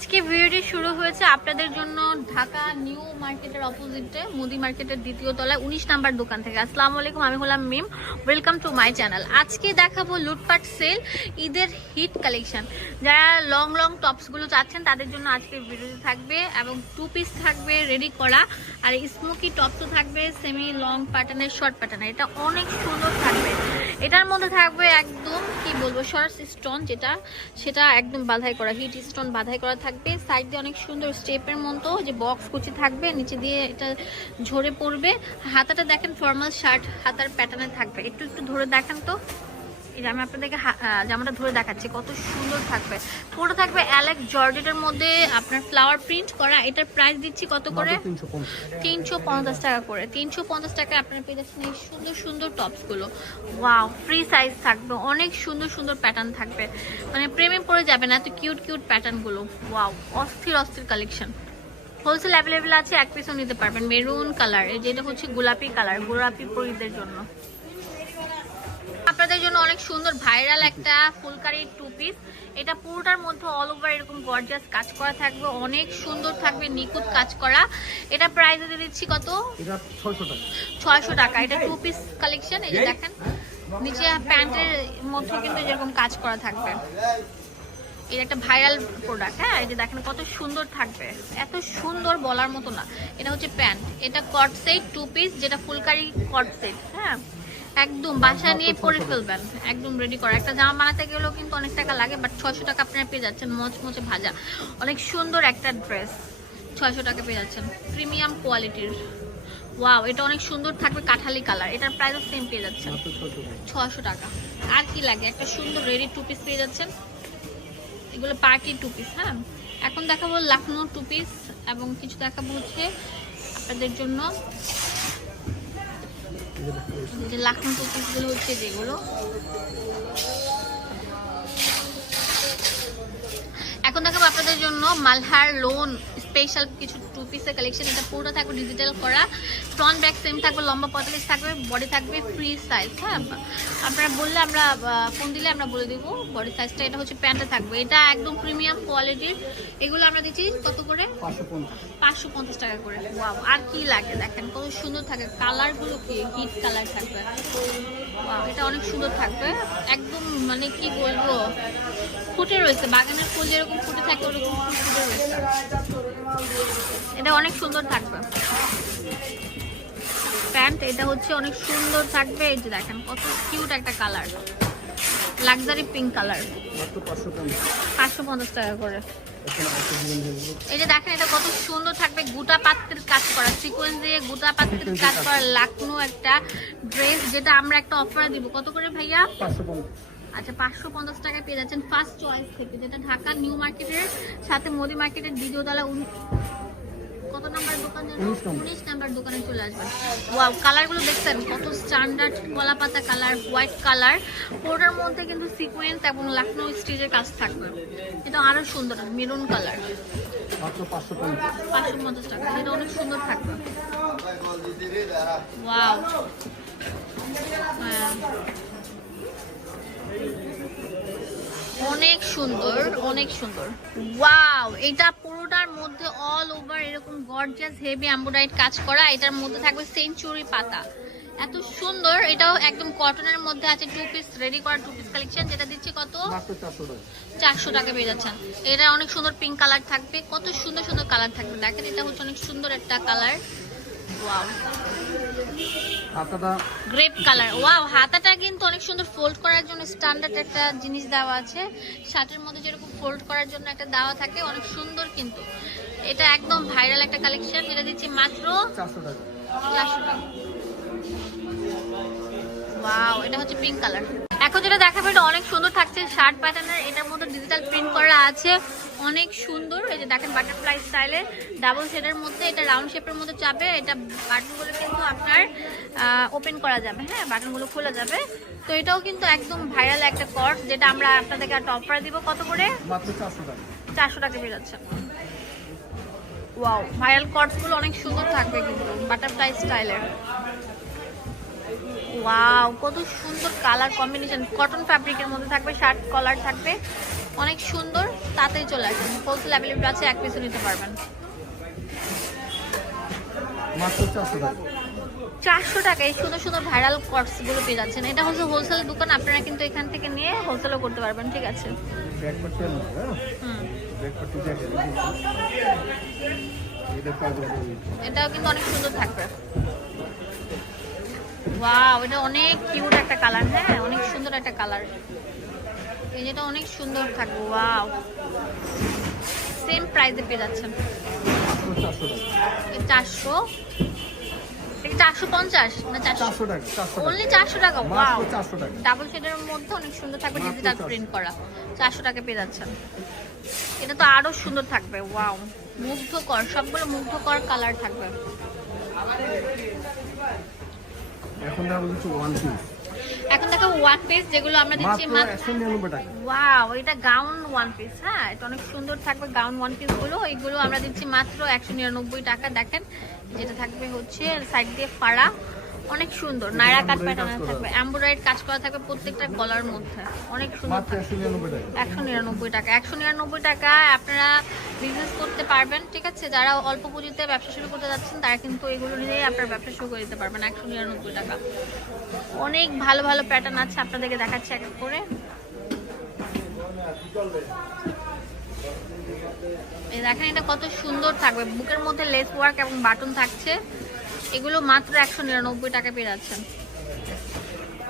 আজকে ভিডিওটি শুরু হয়েছে আপনাদের জন্য ঢাকা নিউ মার্কেটের অপোজিটে, মুদি মার্কেটের দ্বিতীয় তলায়, উনিশ নাম্বার দোকান থেকে। আসসালামু আলাইকুম, আমি হলাম Mim. Welcome to my channel আজকে দেখাবো লুটপাট সেল ঈদের হিট কালেকশন যারা লং লং টপসগুলো চাচ্ছেন, তাদের জন্য আজকে ভিডিওতে থাকবে এবং টু পিস থাকবে রেডি করা। আর স্মোকি টপসও থাকবে সেমি লং প্যাটার্নের শর্ট প্যাটার্নের এটা অনেক সুন্দর থাকবে। এটার মধ্যে থাকবে একদম, কি বলব শর্টস স্টোন যেটা, সেটা একদম বাধাই করা হিট স্টোন বাধাই করা থাকবে। সাইড দিয়ে অনেক সুন্দর স্টেপের মতো যে বক্স কুচি থাকবে, নিচে দিয়ে এটা ঝরে পড়বে। হাতাটা দেখেন ফর্মাল শার্ট হাতার প্যাটার্নে থাকবে। একটু একটু ধরে দেখেন তো। এই যে আমি আপনাদেরকে জামাটা ধরে দেখাচ্ছি কত সুন্দর থাকবে। পুরো থাকবে অ্যালেক্স জর্জেটের মধ্যে আপনার ফ্লাওয়ার প্রিন্ট করা। এটার প্রাইস দিচ্ছি কত করে? তিনশো পঞ্চাশ টাকা। করে। তিনশো পঞ্চাশ টাকায় আপনারা পেয়ে যাচ্ছেন এই সুন্দর সুন্দর টপসগুলো ওয়াও ফ্রি সাইজ থাকবে। অনেক সুন্দর সুন্দর প্যাটার্ন থাকবে। মানে প্রেমে পড়ে যাবে না এত কিউট কিউট প্যাটার্নগুলো ওয়াও অস্থির অস্থির কালেকশন হোলসেল অ্যাভেলেবেল আছে এক পিসও নিতে পারবেন। মেরুন কালার এই যেটা হচ্ছে গোলাপি কালার গোলাপি পরিদের জন্য। আপনাদের জন্য অনেক সুন্দর ভাইরাল একটা ফুলকারি টু পিস এটা পুরোটার মধ্যে অল ওভার এরকম গর্জাস কাজ করা থাকবে অনেক সুন্দর থাকবে নিখুঁত কাজ করা। এটা প্রাইস দিয়ে দিচ্ছি কত? এটা ছয়শো টাকা। ছয়শো টাকা। এটা টু পিস কালেকশন এই যে দেখেন। নিচে প্যান্টের মধ্যে কিন্তু যেরকম কাজ করা থাকবে। এটা একটা ভাইরাল প্রোডাক্ট হ্যাঁ? এই যে দেখেন কত সুন্দর থাকবে। এত সুন্দর বলার মতো না। এটা হচ্ছে প্যান্ট। এটা কট সেট টু পিস যেটা ফুলকারি কট সেট হ্যাঁ? একদম বাসায় নিয়ে পরে ফেলবেন একদম রেডি করা। একটা জামা বানাতে গেলেও কিন্তু অনেক টাকা লাগে বাট ছয়শো টাকা আপনারা পেয়ে যাচ্ছেন মচমচে ভাজা। অনেক সুন্দর একটা ড্রেস ছয়শো টাকা পেয়ে যাচ্ছেন। প্রিমিয়াম কোয়ালিটির ওয়াও এটা অনেক সুন্দর থাকবে কাঠালি কালার এটার প্রাইসও সেম পেয়ে যাচ্ছেন। ছয়শো ছশো টাকা। আর কি লাগে? একটা সুন্দর রেডি টু পিস পেয়ে যাচ্ছেন। এগুলো পার্টি টু পিস হ্যাঁ? এখন দেখাবো লাখনৌ টু পিস এবং কিছু দেখাবো হচ্ছে আপনাদের জন্য যে লাখনৌ হচ্ছে যেগুলো। এখন দেখাবো আপনাদের জন্য মালহার লোন স্পেশাল কিছু টু পিসের কালেকশন এটা পুরোটা থাকবে ডিজিটাল করা। ফ্রন্ট ব্যাক সেম থাকবে, লম্বা পঁয়তাল্লিশ থাকবে বডি থাকবে ফ্রি সাইজ হ্যাঁ? আপনারা বললে আমরা ফোন দিলে আমরা বলে দেবো বডি সাইজটা এটা হচ্ছে প্যান্টে থাকবে। এটা একদম প্রিমিয়াম কোয়ালিটির এগুলো আমরা দিচ্ছি কত করে? পাঁচশো পঞ্চাশ টাকা করে। আর কি লাগে দেখেন, কত সুন্দর থাকে। কালারগুলো কি? হিট কালার থাকবে। এটা অনেক সুন্দর থাকবে। একদম মানে কি বলব ফুটে রয়েছে। বাগানের ফুল যেরকম ফুটে থাকে ওরকম ফুটে রয়েছে। এটা অনেক সুন্দর থাকবে। প্যান্ট এটা হচ্ছে অনেক সুন্দর থাকবে। এই যে দেখেন কত কিউট একটা কালার লাক্সারি পিঙ্ক কালার পাঁচশো পঞ্চাশ টাকা করে। এই যে দেখেন এটা কত সুন্দর থাকবে গোটা পাত্রের কাজ করা। সিকোয়েন্স দিয়ে গোটা পাত্রের কাজ করা লাকনো একটা ড্রেস যেটা আমরা একটা অফার দিব। কত করে ভাইয়া? আচ্ছা পাঁচশো পঞ্চাশ টাকায় পেয়ে যাচ্ছেন ফার্স্ট চয়েস থেকে যেটা ঢাকা নিউ মার্কেটের সাথে মোদি মার্কেটের দ্বিতীয়তলা উন- কত নাম্বার দোকান? 19 উনিশ নাম্বার দোকানে চলে আসবেন ওয়াও কালারগুলো দেখছেন কত স্ট্যান্ডার্ড কলা পাতা কালার হোয়াইট কালার পুরোটার মধ্যে কিন্তু সিকোয়েন্স এবং লাকনো স্টিচের কাজ থাকবে। এটা আরও সুন্দর মেরুন কালার পাঁচশো পঞ্চাশ। টাকা। এটা অনেক সুন্দর থাকবে। ওয়াও হ্যাঁ। অনেক সুন্দর অনেক সুন্দর। ওয়াও এটা পুরোটার মধ্যে অল ওভার এরকম গর্জিয়াস হেভি এমব্রয়ডারি কাজ করা। এটার মধ্যে থাকবে সেঞ্চুরি পাতা। এত সুন্দর এটাও একদম কটনের মধ্যে আছে টু পিস রেডি করা টু পিস কালেকশন যেটা দিচ্ছে কত? চারশো টাকা। চারশো টাকা পেয়ে যাচ্ছেন। এটা অনেক সুন্দর পিঙ্ক কালার থাকবে। কত সুন্দর সুন্দর কালার থাকবে। দেখেন এটা হচ্ছে অনেক সুন্দর একটা কালার ওয়াও হাতাটা গ্রেপ কালার ওয়াও হাতাটা কিন্তু অনেক সুন্দর ফোল্ড করার জন্য স্ট্যান্ডার্ড একটা জিনিস দেওয়া আছে। শার্টের মধ্যে যেরকম ফোল্ড করার জন্য একটা দেওয়া থাকে অনেক সুন্দর কিন্তু। এটা একদম ভাইরাল একটা কালেকশন যেটা দিচ্ছি মাত্র চারশো টাকা। চারশো টাকা। ওয়াও এটা হচ্ছে পিঙ্ক কালার এখন যেটা দেখাবো এটা অনেক সুন্দর থাকছে শার্ট প্যাটার্নের এটার মধ্যে ডিজিটাল প্রিন্ট করা আছে। অনেক সুন্দর। এই যে দেখেন বাটারফ্লাই স্টাইলে ডাবল শেডের মধ্যে এটা রাউন্ড শেপের মধ্যে চাপে এটা বাটনগুলো কিন্তু আপনার ওপেন করা যাবে হ্যাঁ? বাটনগুলো খোলা যাবে। তো এটাও কিন্তু একদম ভাইরাল একটা কট যেটা আমরা আপনাদেরকে একটা অফার দিব। কত করে? চারশো টাকা। চারশো টাকা পেয়ে যাচ্ছে। ওয়াও ভাইরাল কটসগুলো অনেক সুন্দর থাকবে কিন্তু বাটারফ্লাই স্টাইলের ওয়াও কত সুন্দর কালার কম্বিনেশন কটন ফ্যাব্রিকের মধ্যে থাকবে শার্ট কলার থাকবে। অনেক সুন্দর তাড়াতাড়ি চলে আসবেন হোলসেল অ্যাভেলেবল আছে এক পিসও নিতে পারবেন। চারশো টাকা। এই সুন্দর সুন্দর ভাইরাল কটসগুলো পেয়ে যাচ্ছেন। এটা হচ্ছে হোলসেল দোকান আপনারা কিন্তু এখান থেকে নিয়ে হোলসেলও করতে পারবেন ঠিক আছে? হ্যাঁ? এটাও কিন্তু অনেক সুন্দর থাকবে। ওয়াও এটা অনেক কিউট একটা কালার হ্যাঁ? অনেক সুন্দর একটা কালার এই যেটা অনেক সুন্দর থাকবে ওয়াও। সেম প্রাইসে পেয়ে যাচ্ছেন। চারশো? চারশো পঞ্চাশ না চারশো? অনলি চারশো টাকা। ওয়াও। ডাবল শেডের মধ্যে অনেক সুন্দর থাকবে ডিজিটাল প্রিন্ট করা। চারশো টাকা পেয়ে যাচ্ছেন। এটা তো আরও সুন্দর থাকবে ওয়াও। মুগ্ধকর সবগুলো মুগ্ধকর কালার থাকবে। এখন ওয়ান পিস এখন দেখো ওয়ান পিস যেগুলো আমরা দিচ্ছি ওয়াও এটা গাউন ওয়ান পিস হ্যাঁ? এটা অনেক সুন্দর থাকবে গাউন ওয়ান পিসগুলো। এগুলো আমরা দিচ্ছি মাত্র একশো নিরানব্বই টাকা। দেখেন যেটা থাকবে হচ্ছে সাইড দিয়ে ফাড়া অনেক সুন্দর। নাইরা কাট প্যাটার্ন থাকবে। এমব্রয়ডারি কাজ করা থাকবে প্রত্যেকটা গলার মধ্যে। অনেক সুন্দর একশো নিরানব্বই টাকা। একশো নিরানব্বই টাকা আপনারা পারবেন, ঠিক আছে? যারা অল্প পুঁজিতে ব্যবসা শুরু করতে যাচ্ছেন, তারা কিন্তু এগুলো নিয়েই আপনার ব্যবসা শুরু করে দিতে পারবেন, একশো নিরানব্বই টাকা। অনেক ভালো ভালো প্যাটার্ন আছে, আপনাদেরকে দেখাচ্ছি এক করে। দেখেন, এটা কত সুন্দর থাকবে। বুকের মধ্যে লেস ওয়ার্ক এবং বাটন থাকছে। এগুলো মাত্র একশো নিরানব্বই টাকা পেয়ে যাচ্ছেন।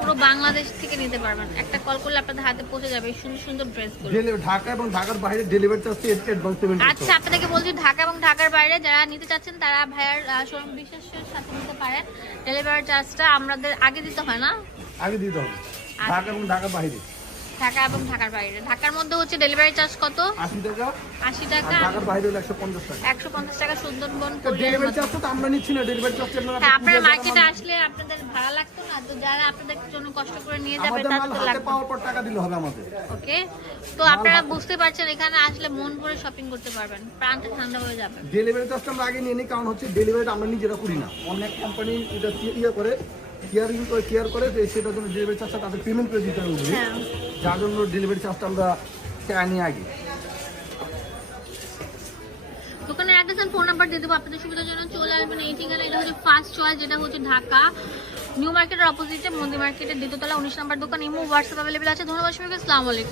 পুরো বাংলাদেশ থেকে নিতে পারবেন। একটা কল করলে আপনাদের হাতে পৌঁছে যাবে সুন্দর সুন্দর ড্রেসগুলো ঢাকা এবং ঢাকার বাইরে ডেলিভারি চার্জ অ্যাডভান্স পেমেন্ট আচ্ছা আপনাদেরকে বলছি ঢাকা এবং ঢাকার বাইরে যারা নিতে চাচ্ছেন তারা ভাইয়ার শোরুম বিশেষের সাথে নিতে পারেন। ডেলিভারি চার্জটা আমাদের আগে দিতে হয় না? আগে দিতে হবে। ঢাকা এবং ঢাকার বাইরে। ঢাকা এবং ঢাকার বাইরে। ঢাকার মধ্যে হচ্ছে ডেলিভারি চার্জ কত? আশি টাকা। আশি আর টাকা। ঢাকার বাইরে হলো একশো পঞ্চাশ টাকা। সুন্দরবন ডেলিভারি চার্জটা তো আমরা নিচ্ছি না। ডেলিভারি চার্জ হ্যাঁ আপনারা মার্কেটে আসলে আপনাদের ভাড়া লাগতো না তো যারা আপনাদের জন্য কষ্ট করে নিয়ে যাবে আমাদের তার মাল তো লাগবে। পাওয়ার পর টাকা দিলে হবে আমাদের। ওকে? তো আপনারা বুঝতে পারছেন এখানে আসলে মন ভরে শপিং করতে পারবেন। প্রাণটা ঠান্ডা হয়ে যাবে। ডেলিভারি চার্জটা আমরা আগে নিয়ে নিই কারণ হচ্ছে ডেলিভারিটা আমরা নিজেরা করি না। অনেক কোম্পানি এটা ইয়ে করে কেয়ারিং করে কেয়ার করে সেটার জন্য ডেলিভারি চার্জটা তাদের পেমেন্ট করে দিতে হবে। হ্যাঁ। যার জন্য ডেলিভারি চার্জটা আমরা টাকা নিয়ে আগে। দোকানের অ্যাড্রেস ফোন নাম্বার দিয়ে দেবো, আপনাদের সুবিধার জন্য চলে আসবেন এই ঠিকানা এটা হচ্ছে ফার্স্ট চয়েস যেটা হচ্ছে ঢাকা। নিউ মার্কেটের অপোজিটে মন্দির মার্কেটের দ্বিতীয়তলা, উনিশ নাম্বার দোকান, ইমো হোয়াটসঅ্যাপ অ্যাভেলেবেল আছে। ধন্যবাদ সবাইকে, আসসালামু আলাইকুম।